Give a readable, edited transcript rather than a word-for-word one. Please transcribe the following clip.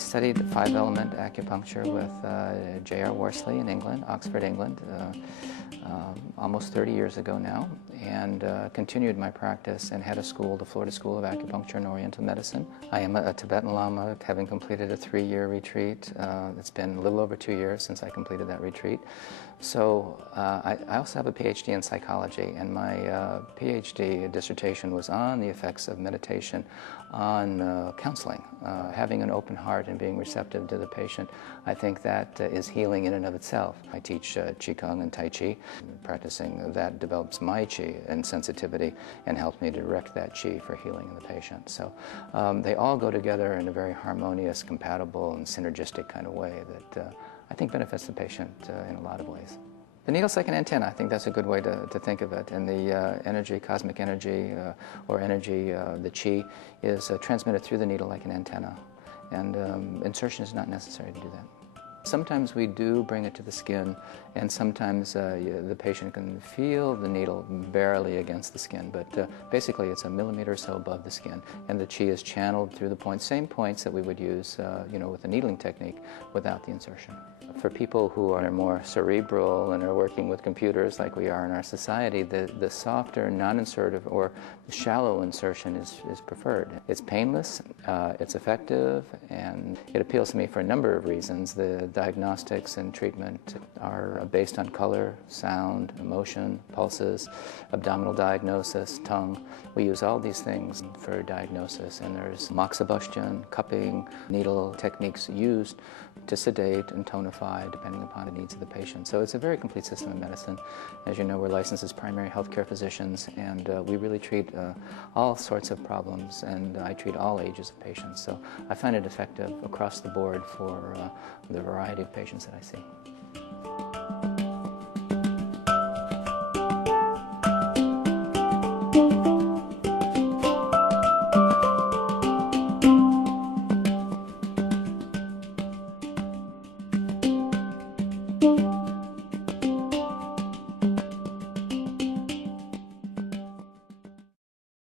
studied five-element acupuncture with J.R. Worsley in England, Oxford, England, almost 30 years ago now, and continued my practice and head of school, the Florida School of Acupuncture and Oriental Medicine. I am a Tibetan Lama, having completed a 3-year retreat. It's been a little over 2 years since I completed that retreat. So I also have a PhD in psychology, and my PhD dissertation was on the effects of meditation on counseling, having an open heart and being receptive to the patient. I think that is healing in and of itself. I teach Qigong and Tai Chi. Practicing that develops my Qi and sensitivity and helps me direct that Qi for healing in the patient. So they all go together in a very harmonious, compatible, and synergistic kind of way that I think benefits the patient in a lot of ways. The needle's like an antenna. I think that's a good way to think of it. And the energy, cosmic energy, or energy, the Qi, is transmitted through the needle like an antenna. And insertion is not necessary to do that. Sometimes we do bring it to the skin, and sometimes the patient can feel the needle barely against the skin, but basically it's a millimeter or so above the skin, and the Qi is channeled through the points, same points that we would use with the needling technique without the insertion. For people who are more cerebral and are working with computers like we are in our society, the softer, non-insertive or shallow insertion is preferred. It's painless, it's effective, and it appeals to me for a number of reasons. The diagnostics and treatment are based on color, sound, emotion, pulses, abdominal diagnosis, tongue. We use all these things for diagnosis, and there's moxibustion, cupping, needle techniques used to sedate and tonify depending upon the needs of the patient. So it's a very complete system of medicine. As you know, we're licensed as primary healthcare physicians, and we really treat all sorts of problems, and I treat all ages of patients. So I find it effective across the board for the variety of patients that I see.